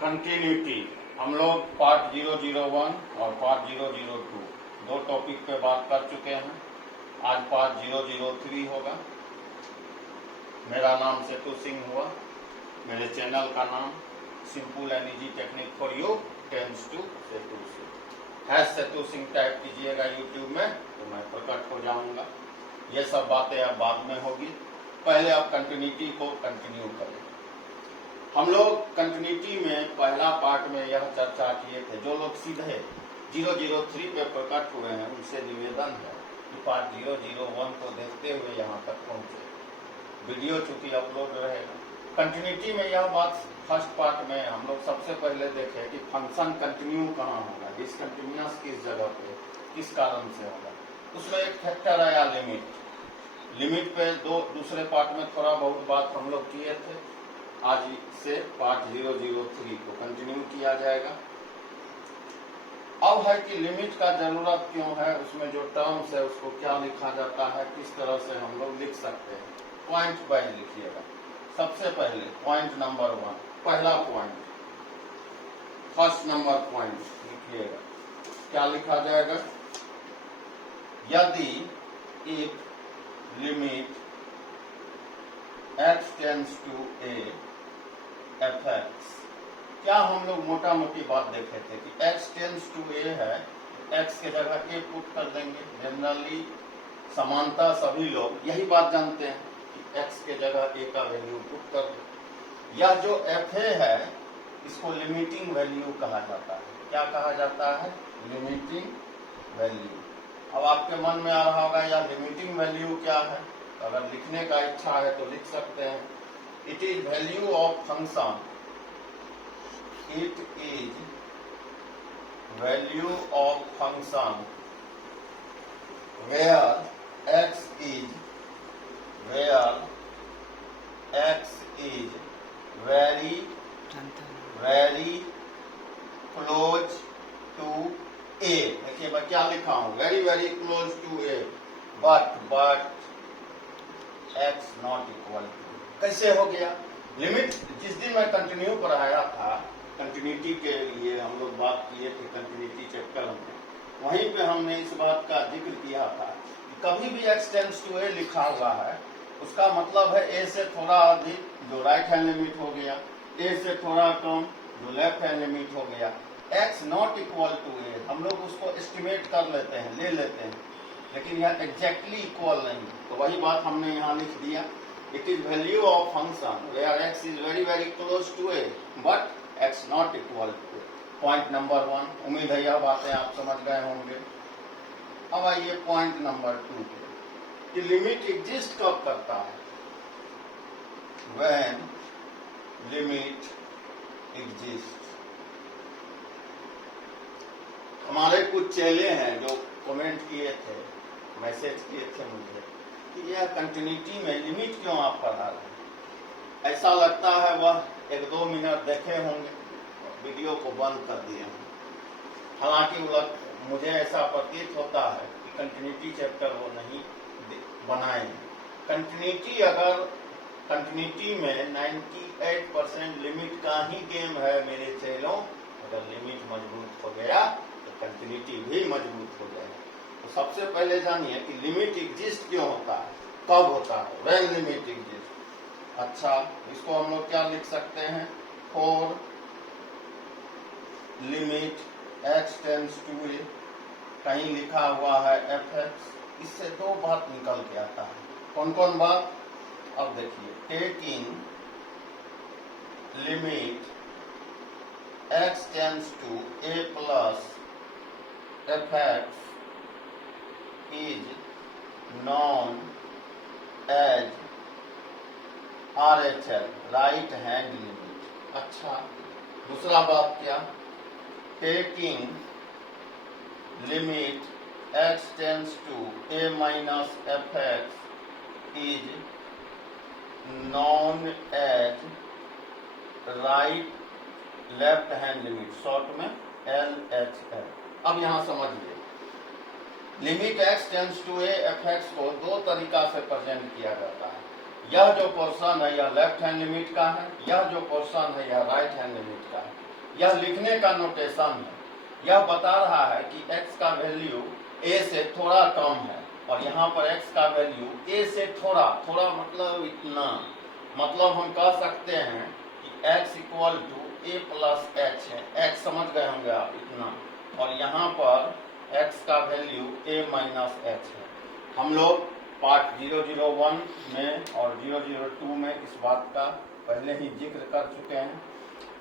Continuity हम लोग part 001 और पार्ट 002 दो टॉपिक पे बात कर चुके हैं। आज पार्ट 003 होगा। मेरा नाम सेतु सिंह हुआ। मेरे चैनल का नाम simple and easy technique for you tends to Setu Singh है। सेतु सिंह टाइप कीजिएगा यूट्यूब में तो मैं प्रकट हो जाऊंगा। ये सब बातें अब बाद में होगी। पहले आप कंटिन्यूटी को कंटिन्यू करें। हम लोग कंटिन्यूटी में पहला पार्ट में यह चर्चा किए थे। जो लोग सीधे 003 पे प्रकट हुए हैं उनसे निवेदन है कि पार्ट 001 को देखते हुए यहाँ तक पहुंचे। वीडियो चूंकि अपलोड रहेगा। कंटिन्यूटी में यह बात फर्स्ट पार्ट में हम लोग सबसे पहले देखे कि फंक्शन कंटिन्यू कहाँ होगा, डिसकंटिन्यूअस किस जगह पे, किस कारण से होगा। उसमें एक फैक्टर आया लिमिट पे दूसरे पार्ट में थोड़ा बहुत बात हम लोग किए थे। आज से पार्ट 003 को कंटिन्यू किया जाएगा। अब है कि लिमिट का जरूरत क्यों है, उसमें जो टर्म्स है उसको क्या लिखा जाता है, किस तरह से हम लोग लिख सकते हैं। पॉइंट वाइज लिखिएगा। सबसे पहले पॉइंट नंबर 1, पहला पॉइंट, फर्स्ट नंबर पॉइंट लिखिएगा। क्या लिखा जाएगा? यदि if limit x tends to a fx, क्या हम लोग मोटा मोटी बात देखे थे कि x टेंड्स टू a है, x के जगह a पुट कर देंगे। जनरली समानता सभी लोग यही बात जानते हैं कि x के जगह a का वैल्यू पुट कर दो। यह जो fa है इसको लिमिटिंग वैल्यू कहा जाता है। क्या कहा जाता है? Limiting value. अब आपके मन में आ रहा होगा यह लिमिटिंग वैल्यू क्या है। अगर लिखने का इच्छा है तो लिख सकते हैं। It is value of function, it is value of function where x is very close to a। देखिए मैं क्या लिखा हूं, very close to a, but x not equal to. कैसे हो गया? लिमिट जिस दिन मैं कंटिन्यू पढ़ाया था, कंटिन्यूटी के लिए हम लोग बात किए थे कंटिन्यूटी चैप्टर में, वहीं पे हमने इस बात का जिक्र किया था कि कभी भी x टेंड्स टू a लिखा हुआ है उसका मतलब है a से थोड़ा अधिक जो राइट हैंड लिमिट हो गया, a से थोड़ा कम जो लेफ्ट हैंड लिमिट हो गया। x not equal to a हम लोग उसको एस्टिमेट कर लेते हैं, ले लेते हैं, लेकिन यह एग्जैक्टली इक्वल नहीं। तो वही बात हमने यहाँ लिख दिया। It is value of function where x is very close to a but x not equal to. Point number 1। उम्मीद है यह बातें आप समझ गए होंगे। अब आइए पॉइंट नंबर 2 पे कि लिमिट एग्जिस्ट कब करता है। When limit exist. हमारे कुछ चेले हैं जो कमेंट किए थे, मैसेज किए थे मुझे कि यह कंटिन्यूटी में लिमिट क्यों आप पढ़ा रहे हैं। ऐसा लगता है वह 1-2 मिनट देखे होंगे, वीडियो को बंद कर दिए होंगे। हालांकि मुझे ऐसा प्रतीत होता है कि कंटिन्यूटी चैप्टर वो नहीं बनाए। कंटिन्यूटी में 98% लिमिट का ही गेम है मेरे चेलों। अगर लिमिट मजबूत हो गया तो कंटिन्यूटी भी मजबूत हो जाएगा। तो सबसे पहले जानिए कि लिमिट एग्जिस्ट क्यों होता है, कब होता है। When limit exist. अच्छा, इसको हम लोग क्या लिख सकते हैं? For limit x tends to a, कहीं लिखा हुआ है fx। इससे दो बात निकल के आता है। कौन कौन बात? अब देखिए, taking limit x tends to a plus fx is known as RHL, right hand limit. अच्छा, दूसरा बात क्या? Taking limit x tends to a minus fx is known as right left hand limit, short में LHL। अब यहां समझिए, limit x tends to a fx को दो तरीका से प्रेजेंट किया जाता है। यह जो पोर्शन है यह लेफ्ट हैंड लिमिट का है, यह जो पोर्शन है यह राइट हैंड लिमिट का है। यह लिखने का नोटेशन है। यह बता रहा है कि x का वैल्यू a से थोड़ा कम है और यहाँ पर x का वैल्यू a से थोड़ा थोड़ा मतलब इतना, मतलब हम कह सकते हैं कि x equal to a plus h है। x समझ गए होंगे आप, इतना, और यहाँ पर x का वैल्यू a माइनस h है। हम लोग पार्ट 001 में और 002 में इस बात का पहले ही जिक्र कर चुके हैं।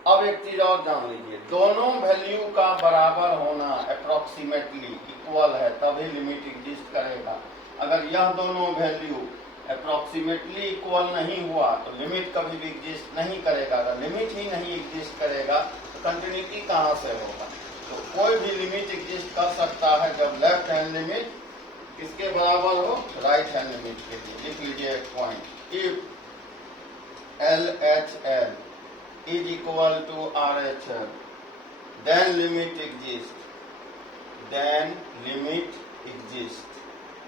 अब एक चीज और जान लीजिए, दोनों वैल्यू का बराबर होना अप्रोक्सीमेटली इक्वल है तभी लिमिट एग्जिस्ट करेगा। अगर यह दोनों वैल्यू अप्रोक्सीमेटली इक्वल नहीं हुआ तो लिमिट कभी भी एग्जिस्ट नहीं करेगा। अगर लिमिट ही नहीं एग्जिस्ट करेगा तो कंटिन्यूटी कहाँ से होगा? तो कोई भी लिमिट एग्जिस्ट कर सकता है जब लेफ्ट हैंड लिमिट किसके बराबर हो? राइट हैंड लिमिट के लिए। लिख लीजिए एक point, if LHL is equal to RHL, then limit exist, then limit exist।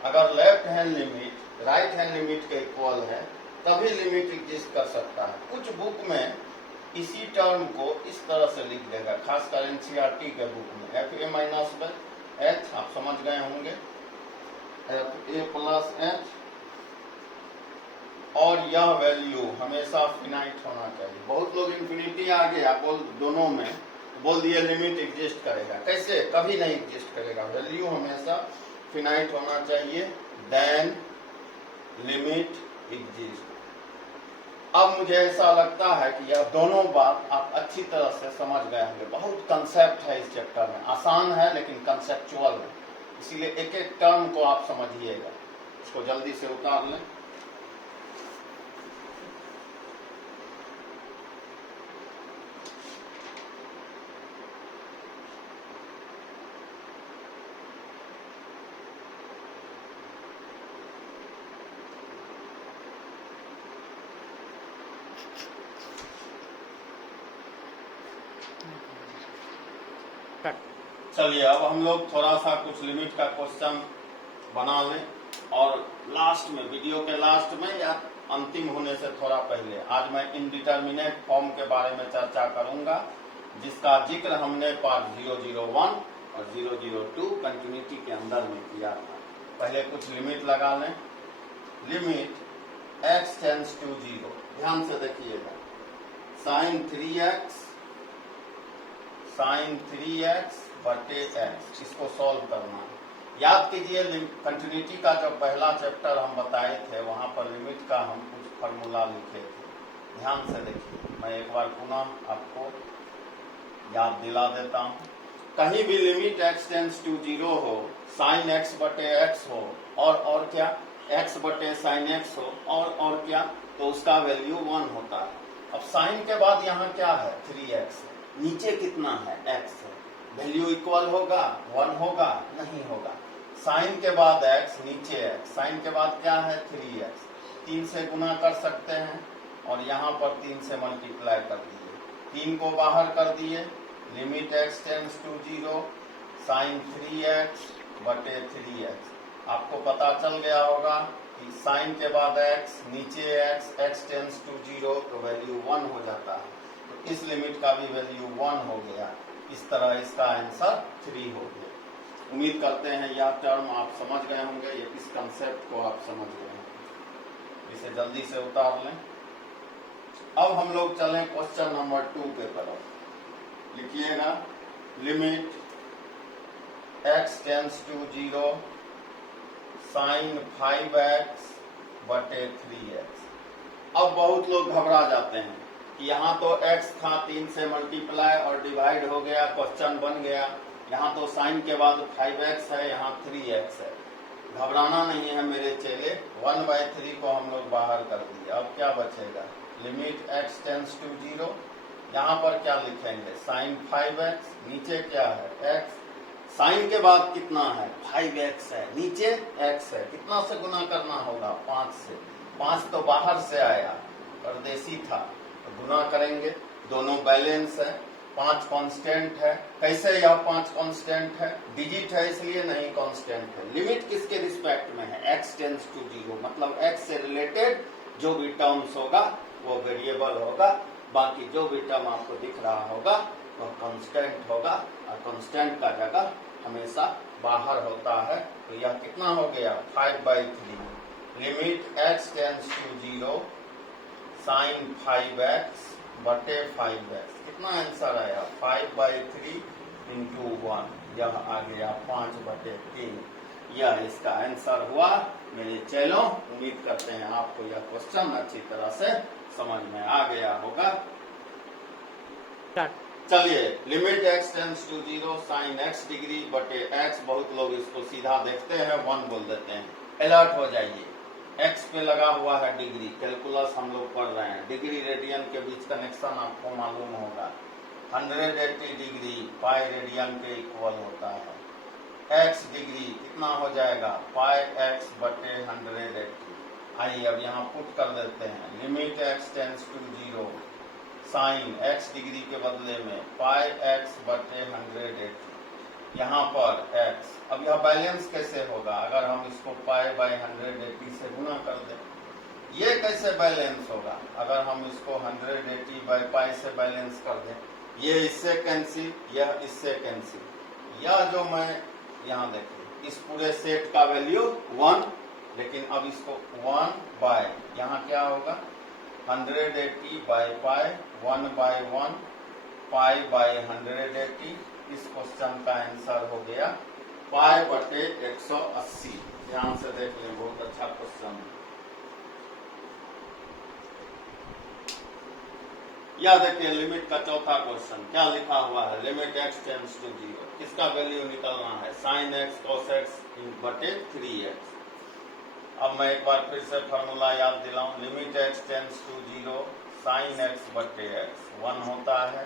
अगर left hand limit right hand limit के इक्वल है तभी लिमिट एग्जिस्ट कर सकता है। कुछ बुक में इसी टर्म को इस तरह से लिख देगा, खासकर NCERT के बुक में FA माइनस H, आप समझ गए होंगे, FA प्लस H, और यह वैल्यू हमेशा फिनाइट होना चाहिए। बहुत लोग इन्फिनिटी आ गया बोल दोनों में, बोल दिए लिमिट एग्जिस्ट करेगा। कैसे? कभी नहीं एग्जिस्ट करेगा। वैल्यू हमेशा फिनाइट होना चाहिए, देन लिमिट एग्जिस्ट। अब मुझे ऐसा लगता है कि यह दोनों बात आप अच्छी तरह से समझ गए होंगे। बहुत कंसेप्ट है इस चैप्टर में, आसान है लेकिन कंसेप्चुअल है, इसीलिए एक एक टर्म को आप समझिएगा। इसको जल्दी से उतार लें। चलिए अब हम लोग थोड़ा सा कुछ लिमिट का क्वेश्चन बना लें और लास्ट में, वीडियो के लास्ट में या अंतिम होने से थोड़ा पहले आज मैं इनडिटर्मिनेट फॉर्म के बारे में चर्चा करूंगा, जिसका जिक्र हमने पार्ट 001 और 002 कंटिन्यूटी के अंदर में किया था। पहले कुछ लिमिट लगा लें। लिमिट x टेंड्स टू 0, ध्यान से देखिएगा, sin 3x बटे x, इसको सॉल्व करना है। याद कीजिए कंटिन्यूटी का जो पहला चैप्टर हम बताए थे वहां पर लिमिट का हम कुछ फार्मूला लिखे थे। ध्यान से देखिए, मैं एक बार पुनः आपको याद दिला देता हूं। कहीं भी लिमिट x टेंड्स टू 0 हो, sin x बटे x हो और क्या, x बटे sin x हो और क्या, तो उसका वैल्यू 1 होता है। अब sin के बाद यहाँ क्या है? 3x, नीचे कितना है? x है, वैल्यू इक्वल होगा? 1 होगा? नहीं होगा। साइन के बाद x, नीचे x, साइन के बाद क्या है? 3x, 3 से गुना कर सकते हैं और यहाँ पर 3 से मल्टीप्लाई कर दिए, 3 को बाहर कर दिए, limit x tends to 0, sine 3x बटे 3x। आपको पता चल गया होगा कि साइन के बाद x, नीचे x टेंड्स टू 0 तो वैल्यू 1 हो जाता है, तो इस लिमिट का भी वैल्यू 1 हो गया। इस तरह इसका आंसर 3 हो गया। उम्मीद करते हैं यह टर्म आप समझ गए होंगे, इस कंसेप्ट को आप समझ गए होंगे। इसे जल्दी से उतार लें। अब हम लोग चलें क्वेश्चन नंबर 2 के तरफ। लिखिएगा, limit x tends to 0, sine 5x बटे 3x। अब बहुत लोग घबरा जाते हैं कि यहाँ तो x था, 3 से मल्टीप्लाई और डिवाइड हो गया, क्वेश्चन बन गया। यहाँ तो साइन के बाद 5x है, यहाँ 3x है। घबराना नहीं है मेरे चेले, 1/3 को हम लोग बाहर कर दिए। अब क्या बचेगा? लिमिट x टेंड्स टू 0, यहाँ पर क्या लिखेंगे? साइन 5x, नीचे क्या है? x। साइन के बाद कितना है? 5x है, नीचे x है, कितना से गुना करना होगा? 5 से। 5 तो बाहर से आया, परदेसी था, तो गुना करेंगे, दोनों बैलेंस है। 5 कांस्टेंट है। कैसे यह 5 कांस्टेंट है? डिजिट है इसलिए नहीं कांस्टेंट है। लिमिट किसके रिस्पेक्ट में है? x टेंड्स टू 0, मतलब x से रिलेटेड जो भी टर्म्स होगा वो वेरिएबल होगा, बाकी जो भी टर्म आपको दिख रहा होगा वो कांस्टेंट होगा, और कांस्टेंट का जगह हमेशा बाहर होता है। तो यह कितना हो गया 5/3 limit x tends to 0 sine 5x बटे 5x। कितना आंसर आया 5/3 इंटू 1, यह आ गया 5/3। यह इसका आंसर हुआ मेरे चैनलों। उम्मीद करते हैं आपको यह क्वेश्चन अच्छी तरह से समझ में आ गया होगा। चलिए limit x tends to 0 sine x degree बटे x, बहुत लोग इसको सीधा देखते हैं 1 बोल देते हैं। अलर्ट हो जाइए, x पे लगा हुआ है डिग्री, कैलकुलस हम लोग पढ़ रहे हैं, डिग्री रेडियन के बीच कनेक्शन आपको मालूम होगा। 180 डिग्री पाई रेडियन के इक्वल होता है। x डिग्री कितना हो जाएगा पाई x बटे 180। आइए अब यहाँ पुट कर देते हैं, limit x tends to 0 sine x degree के बदले में पाई x बटे 180। यहाँ पर x, अब यह बैलेंस कैसे होगा अगर हम इसको पाई बाय 180 से गुना कर दें। ये कैसे बैलेंस होगा अगर हम इसको 180 बाय पाई से बैलेंस कर दें। ये इससे कैंसिल, यह इससे कैंसिल। यह जो मैं यहाँ देखिए इस पूरे सेट का वैल्यू 1, लेकिन अब इसको 1 बाय यहाँ क्या होगा 180 बाय पाई 1/1 पाई बाय 180। इस क्वेश्चन का आंसर हो गया पाई बटे 180। ध्यान से देख लें, बहुत अच्छा क्वेश्चन है। या देखिए लिमिट का चौथा क्वेश्चन क्या लिखा हुआ है, लिमिट x टेंड्स टू 0, किसका वैल्यू निकलना है साइन x cos x बटे 3x। अब मैं एक बार फिर से फॉर्मूला याद दिलाऊं, limit x tends to 0 sine x बटे x 1 होता है,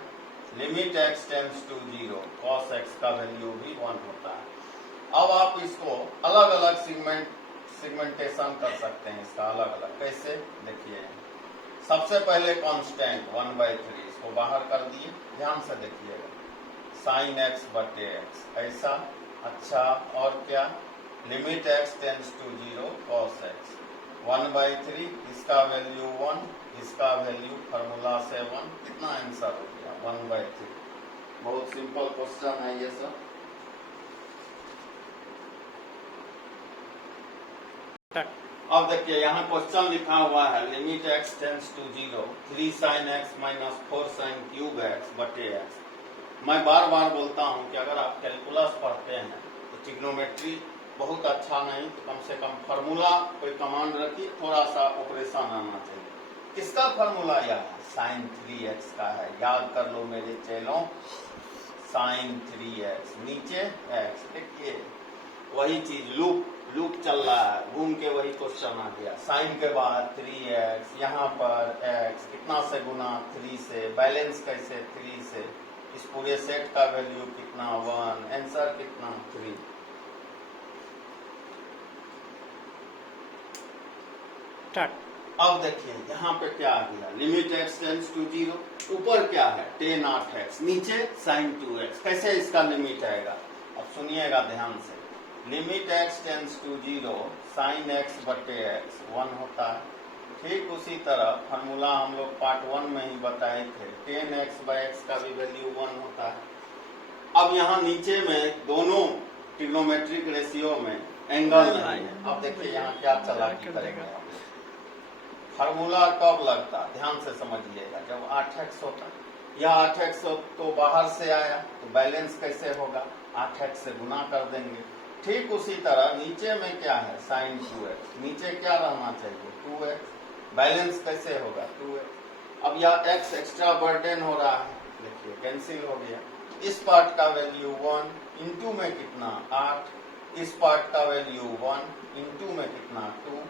limit x tends to 0 cos x का वैल्यू भी 1 होता है। अब आप इसको अलग अलग सेगमेंटेशन कर सकते हैं, इसका अलग अलग कैसे देखिए। सबसे पहले कांस्टेंट 1/3 इसको बाहर कर दिए, ध्यान से देखिएगा साइन x बटे x ऐसा। अच्छा और क्या limit x tends to 0 cos x 1/3, इसका वैल्यू 1, इसका वैल्यू फार्मूला से 1, कितना आंसर हो गया 1/3। बहुत सिंपल क्वेश्चन है ये सब। अब देखिए यहाँ क्वेश्चन लिखा हुआ है limit x tends to 0 3 sin x minus 4 sin cube x बटे x। मैं बार बार बोलता हूँ कि अगर आप कैलकुलस पढ़ते हैं तो ट्रिग्नोमेट्री बहुत अच्छा नहीं तो कम से कम फार्मूला कोई कमांड रखिए, थोड़ा सा ऑपरेशन आना चाहिए। किसका फार्मूला यह है साइन 3x का है, याद कर लो मेरे चेलों, साइन 3x नीचे x। देखिए वही चीज लूप चल रहा है, घूम के वही क्वेश्चन आ गया। साइन के बाद 3x, यहाँ पर x कितना से गुना 3 से, बैलेंस कैसे 3 से, इस पूरे सेट का वैल्यू कितना 1, आंसर कितना 3। अब देखिए यहाँ पे क्या आ गया लिमिट x टेंड्स टू 0, ऊपर क्या है tan 8x, नीचे sin 2x। कैसे इसका लिमिट आएगा अब सुनिएगा ध्यान से। Limit x tends to 0 sine x बटे x 1 होता है। ठीक उसी तरह फार्मूला हम लोग पार्ट 1 में ही बताए थे, tan x बाय x का भी वैल्यू 1 होता है। अब यहाँ नीचे में दोनों ट्रिग्नोमेट्रिक रेशियो में एंगल नहीं है। अब देखिए यहाँ क्या चालाकी करेंगे, फार्मूला कब लगता ध्यान से समझिएगा जब 8x होता। यह 8x तो बाहर से आया तो बैलेंस कैसे होगा 8x से गुना कर देंगे। ठीक उसी तरह नीचे में क्या है साइन 2x, नीचे क्या रहना चाहिए 2x, बैलेंस कैसे होगा 2x। अब यह x एक्स्ट्रा बर्डन हो रहा है, देखिए कैंसिल हो गया। इस पार्ट का वैल्यू 1, इंटू में कितना 8, इस पार्ट का वैल्यू 1, इंटू में कितना 2,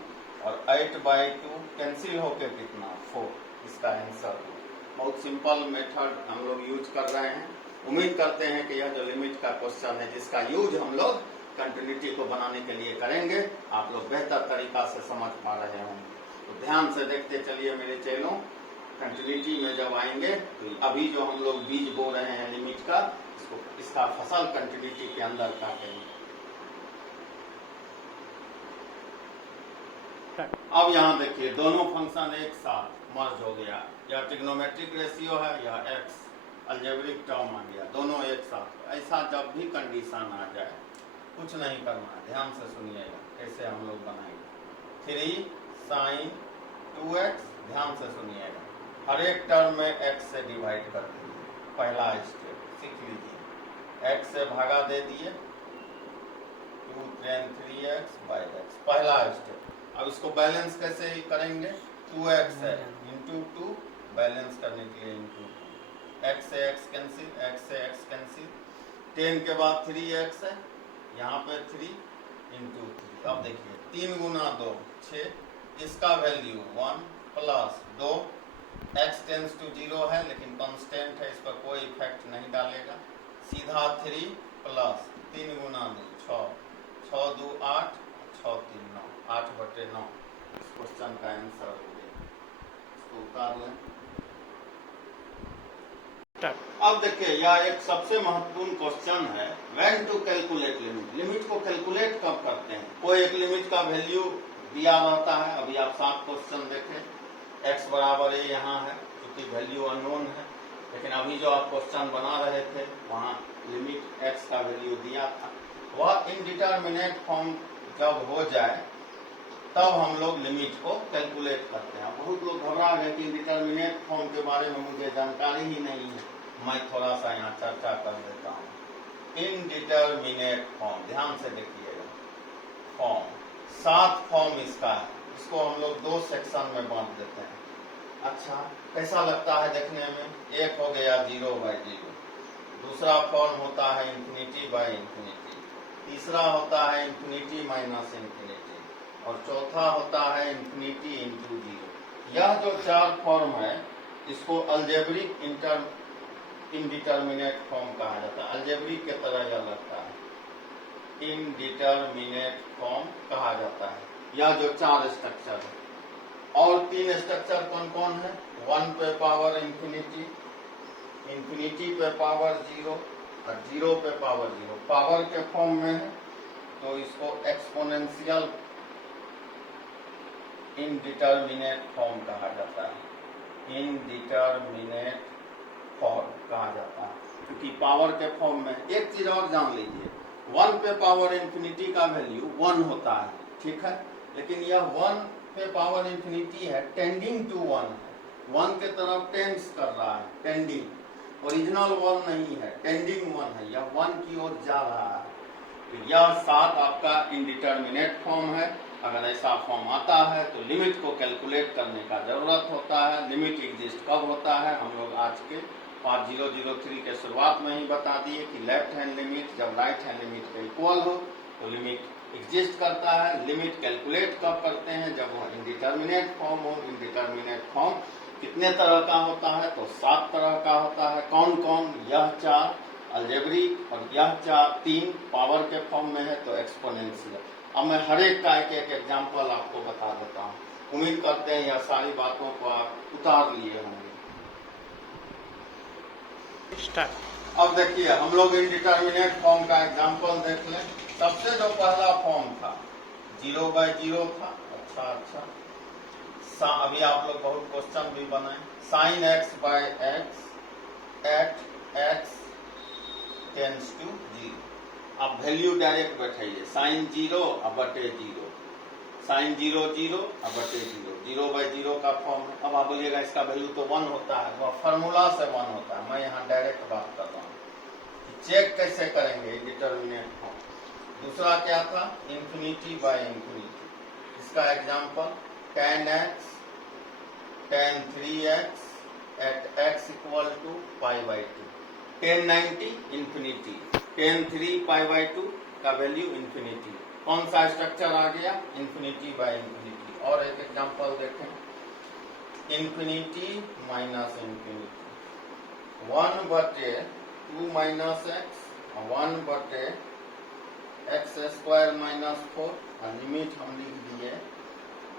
और 8/2 कैंसिल होके कितना 4। इसका आंसर हो। बहुत सिंपल मेथड हम लोग यूज कर रहे हैं। उम्मीद करते हैं कि यह जो लिमिट का क्वेश्चन है जिसका यूज हम लोग कंटिन्यूटी को बनाने के लिए करेंगे, आप लोग बेहतर तरीका से समझ पा रहे होंगे। तो ध्यान से देखते चलिए मेरे चैनलों, कंटिन्यूटी में जब आएंगे तो अभी जो हम लोग बीज बो रहे हैं लिमिट का, इसका फसल कंटिन्यूटी के अंदर काटेंगे। अब यहाँ देखिए दोनों फंक्शन एक साथ मर्ज हो गया, या ट्रिग्नोमेट्रिक रेशियो है या एक्स अलजेब्रिक टर्म आ गया, दोनों एक साथ। ऐसा जब भी कंडीशन आ जाए कुछ नहीं करना है, ध्यान से सुनिएगा कैसे हम लोग बनाएंगे। 3 sin 2x, ध्यान से सुनिएगा, हर एक टर्म में x से डिवाइड कर दीजिए, पहला स्टेप सीख लीजिए। x से भागा दे दिए, 2 tan 3x by x, पहला स्टेप। अब इसको बैलेंस कैसे करेंगे, 2x है इंटू 2, बैलेंस करने के लिए इंटू 2, x से x कैंसिल, x से x कैंसिल, 10 के बाद 3x है, यहाँ पे 3 इंटू 3। अब देखिए 3 गुना 2 6, इसका value 1 plus 2, x tends to 0 है लेकिन कांस्टेंट है, इस पर कोई इफेक्ट नहीं डालेगा, सीधा 3 प्लस 3 गुना 2 6, 6 2 8, 6 3 9, 8/9 इस क्वेश्चन का आंसर हो गया। इसको उतार लें। अब देखिए यह एक सबसे महत्वपूर्ण क्वेश्चन है, when to calculate limit. Limit को कैलकुलेट कब करते हैं, कोई एक लिमिट का वैल्यू दिया रहता है। अभी आप 7 क्वेश्चन देखें, x बराबर a यहाँ है क्योंकि वैल्यू अननोन है, लेकिन अभी जो आप क्वेश्चन बना रहे थे वहाँ लिमिट x का वैल्यू दिया था। वह इनडिटरमिनेट फॉर्म जब हो जाए तब हम लोग लिमिट को कैलकुलेट करते हैं। बहुत लोग घबरा गए कि इनडिटरमिनेट फॉर्म के बारे में मुझे जानकारी ही नहीं है, मैं थोड़ा सा यहाँ चर्चा कर देता हूँ। इनडिटरमिनेट फॉर्म, ध्यान से देखिएगा, फॉर्म 7 फॉर्म इसका है, इसको हम लोग 2 सेक्शन में बांट देते हैं। अच्छा कैसा लगता है देखने में, एक हो गया 0/0, दूसरा फॉर्म होता है इंफिनिटी/इंफिनिटी, तीसरा होता है इंफिनिटी माइनस इंफिनिटी, और चौथा होता है इंफिनिटी इंटू 0। यह जो 4 फॉर्म है इसको अलजेब्रिक इनडिटरमिनेट फॉर्म कहा जाता है। अलजेब्रिक के तरह यह लगता है, इनडिटरमिनेट फॉर्म कहा जाता है यह जो 4 स्ट्रक्चर है। और 3 स्ट्रक्चर कौन कौन है, 1 पे पावर इंफिनिटी, इंफिनिटी पे पावर 0 और 0 पे पावर 0 पावर के फॉर्म में है, तो इसको एक्सपोनेंशियल इनडिटरमिनेट फॉर्म कहा जाता है, इनडिटरमिनेट फॉर्म कहा जाता है क्योंकि पावर के फॉर्म में। एक चीज और जान लीजिए, 1 पे पावर इंफिनिटी का वैल्यू 1 होता है, ठीक है, लेकिन यह 1 पे पावर इंफिनिटी है टेंडिंग टू 1 है, 1 के तरफ टेंड्स कर रहा है, टेंडिंग, ओरिजिनल 1 नहीं है, टेंडिंग 1 है, यह 1 की ओर जा रहा है। तो यह 7 आपका इनडिटरमिनेट फॉर्म है। अगर ऐसा फॉर्म आता है तो लिमिट को कैलकुलेट करने का जरूरत होता है। लिमिट एग्जिस्ट कब होता है, हम लोग आज के 5003 के शुरुआत में ही बता दिए कि लेफ्ट हैंड लिमिट जब राइट हैंड लिमिट के इक्वल हो तो लिमिट एग्जिस्ट करता है। लिमिट कैलकुलेट कब करते हैं, जब वो इनडिटरमिनेट फॉर्म हो। इनडिटरमिनेट फॉर्म कितने तरह का होता है, तो 7 तरह का होता है। कौन कौन, यह 4 अलजेब्रिक और यह 3 पावर के फॉर्म में है तो एक्सपोनेंशियल। अब मैं हर एक का एक एग्जाम्पल आपको बता देता हूँ। उम्मीद करते हैं यह सारी बातों को आप उतार लिए होंगे। अब देखिए हम लोग इनडिटरमिनेट फॉर्म का एग्जाम्पल देख लें। सबसे जो पहला फॉर्म था 0/0 था। अच्छा अभी आप लोग बहुत क्वेश्चन भी बनाए। sin x/x at x tends to 0। अब वैल्यू डायरेक्ट बैठाइए, sin 0/0, sin 0 0/0, 0/0 का फॉर्म है। अब आप बोलिएगा इसका वैल्यू तो 1 होता है, वह फार्मूला से 1 होता है। मैं यहाँ डायरेक्ट बात कर रहा हूँ, चेक कैसे करेंगे डिटरमिनेट फॉर्म। दूसरा क्या था, इंफिनिटी/इंफिनिटी। इसका example tan x tan 3x at x equal to π/2, tan 90 infinity, tan 3 π/2 का वैल्यू इंफिनिटी। कौन सा स्ट्रक्चर आ गया, इंफिनिटी/इंफिनिटी। और एक एग्जांपल देखें, infinity minus infinity, 1/2 minus x, 1/x² - 4, और लिमिट हम लिख दिए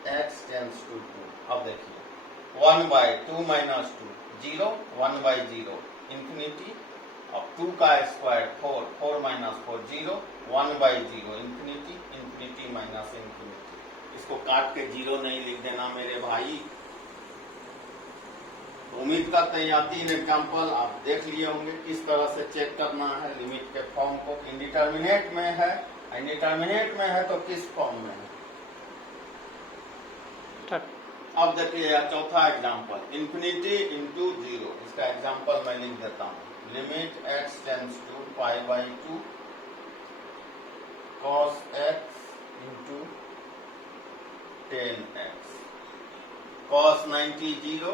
x टेंस टू 2। अब देखिए 1/2 माइनस 2 0, 1/0 इंफिनिटी, अब 2 का square 4, 4 - 4 0, 1/0 infinity, infinity minus infinity. इसको काट के 0 नहीं लिख देना मेरे भाई। उम्मीद करते हैं यह 3 एग्जाम्पल आप देख लिए होंगे किस तरह से चेक करना है लिमिट के फॉर्म को। इंडिटरमिनेट में है, इंडिटरमिनेट में है तो किस फॉर्म में है। अब देखिए यह चौथा एग्जाम्पल, इन्फिनिटी इंटू 0। इसका एग्जाम्पल मैं लिख देता हूँ। Limit x tends to π/2 cos x into 10x, cos 90 0,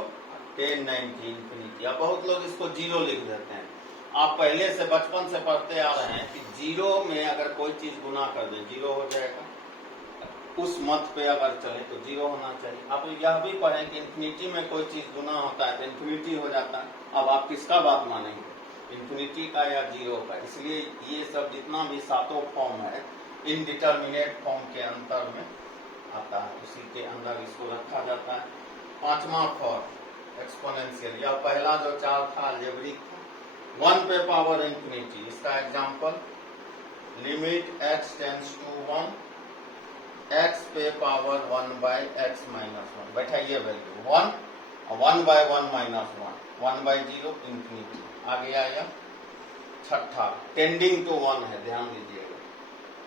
10 90 infinity. अब बहुत लोग इसको 0 लिख देते हैं। आप पहले से बचपन से पढ़ते आ रहे हैं कि 0 में अगर कोई चीज गुना कर दे 0 हो जाएगा। उस मत पे अगर चले तो 0 होना चाहिए। आप यह भी पढ़ें कि इन्फिनिटी में कोई चीज गुना होता है तो इन्फिनिटी हो जाता है। अब आप किसका बात मानेंगे, इन्फिनिटी का या 0 का। इसलिए ये सब जितना भी सातों फॉर्म है इनडिटरमिनेट फॉर्म के अंतर में आता है, उसी के अंदर इसको रखा जाता है। पांचवा फॉर्म एक्सपोनेंशियल, या पहला जो 4 था अलजेब्रिक था। 1 पे पावर इन्फिनिटी, इसका example limit x tends to 1 x पे पावर 1/x माइनस 1। बैठाइए वैल्यू 1 और 1/1 माइनस 1, 1/0 इन्फिनिटी। आगे आया छठा, टेंडिंग टू 1 है, ध्यान दीजिएगा।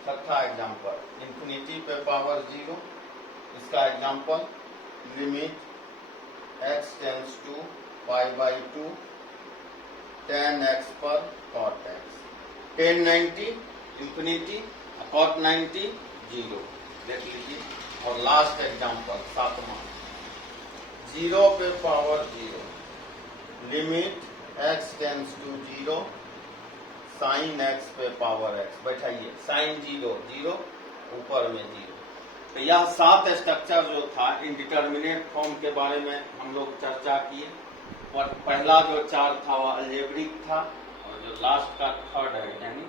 छठा एग्जाम्पल इन्फिनिटी पे पावर 0, इसका example limit x tends to π/2 10x पर cot x, 10 90 इन्फिनिटी, cot 90 0। देख लीजिए। और लास्ट एग्जाम्पल सातवां, 0 पे power 0, limit x tends to 0 sine x पे पावर x। बैठाइए साइन 0 0 ऊपर में 0। तो यह 7 स्ट्रक्चर जो था इनडिटरमिनेट फॉर्म के बारे में हम लोग चर्चा किए। और पहला जो 4 था वह अलजेब्रिक था, और जो लास्ट का थर्ड है यानी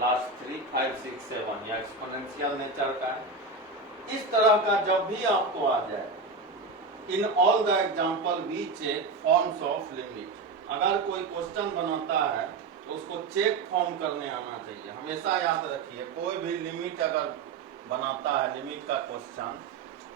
लास्ट 3 5 6 7 या एक्सपोनेंशियल नेचर का है। इस तरह का जब भी आपको आ जाए, in all the example we check forms of limit. अगर कोई क्वेश्चन बनाता है तो उसको चेक फॉर्म करने आना चाहिए। हमेशा याद रखिए, कोई भी लिमिट अगर बनाता है, लिमिट का क्वेश्चन,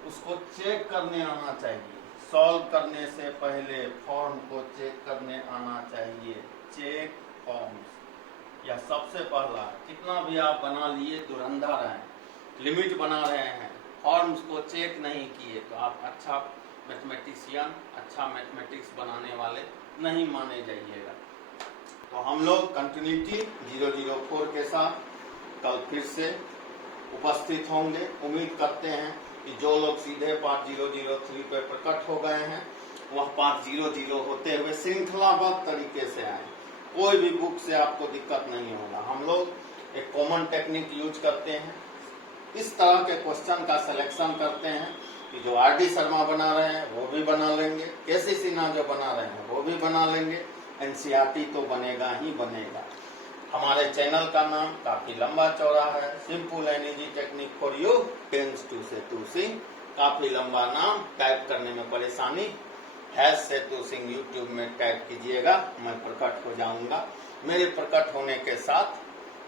उसको चेक करने आना चाहिए। सॉल्व करने से पहले फॉर्म को चेक करने आना चाहिए। चेक फॉर्म्स यह सबसे पहला। कितना भी आप बना लिए धुरंधर हैं, लिमिट बना रहे हैं, फॉर्म्स को चेक नहीं किए तो आप अच्छा मैथमेटिशियन, अच्छा मैथमेटिक्स बनाने वाले नहीं माने जाइएगा। तो हम लोग कंटिन्यूटी 004 के साथ कल फिर से उपस्थित होंगे। उम्मीद करते हैं कि जो लोग सीधे पार्ट 003 पे प्रकट हो गए हैं वह पार्ट 00 होते हुए श्रृंखलाबद्ध तरीके से आए। कोई भी बुक से आपको दिक्कत नहीं होगा। हम लोग एक कॉमन टेक्निक यूज करते हैं। इस तरह के क्वेश्चन का सिलेक्शन करते हैं कि जो आर.डी. शर्मा बना रहे हैं वो भी बना लेंगे, के.सी. सिन्हा जो बना रहे हैं वो भी बना लेंगे, एनसीईआरटी तो बनेगा ही बनेगा। हमारे चैनल का नाम काफी लंबा चौड़ा है, simple and easy technique for you tends to Setu Singh. काफी लंबा नाम, टाइप करने में परेशानी है। सेतु सिंह यूट्यूब में टाइप कीजिएगा, मैं प्रकट हो जाऊंगा। मेरे प्रकट होने के साथ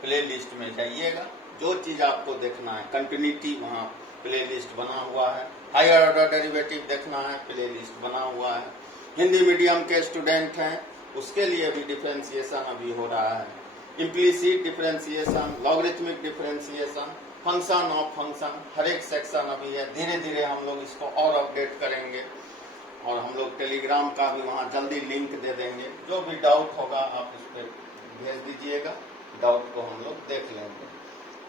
प्ले लिस्ट में जाइएगा। जो चीज आपको देखना है, कंटिन्यूटी वहाँ प्ले लिस्ट बना हुआ है, हायर ऑर्डर डेरिवेटिव देखना है, प्ले लिस्ट बना हुआ है। हिंदी मीडियम के स्टूडेंट हैं उसके लिए भी डिफरेंशिएशन अभी हो रहा है, implicit differentiation, logarithmic differentiation, function of function, हर एक सेक्शन अभी है। धीरे धीरे हम लोग इसको और अपडेट करेंगे और हम लोग टेलीग्राम का भी वहाँ जल्दी लिंक दे देंगे। जो भी डाउट होगा आप उस पर भेज दीजिएगा, डाउट को हम लोग देख लेंगे।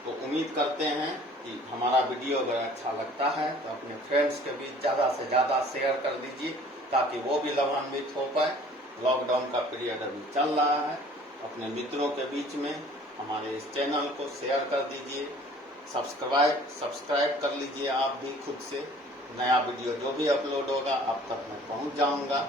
तो उम्मीद करते हैं कि हमारा वीडियो अगर अच्छा लगता है तो अपने फ्रेंड्स के बीच ज़्यादा से ज़्यादा शेयर कर दीजिए ताकि वो भी लाभान्वित हो पाए। लॉकडाउन का पीरियड अभी चल रहा है, अपने मित्रों के बीच में हमारे इस चैनल को शेयर कर दीजिए, सब्सक्राइब कर लीजिए। आप भी खुद से नया वीडियो जो भी अपलोड होगा आप तक मैं पहुंच जाऊंगा।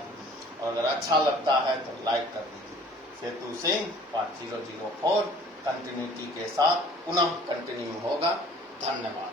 और अगर अच्छा लगता है तो लाइक कर दीजिए। सेतु सिंह पार्ट 004 कंटिन्यूटी के साथ पुनः कंटिन्यू होगा। धन्यवाद।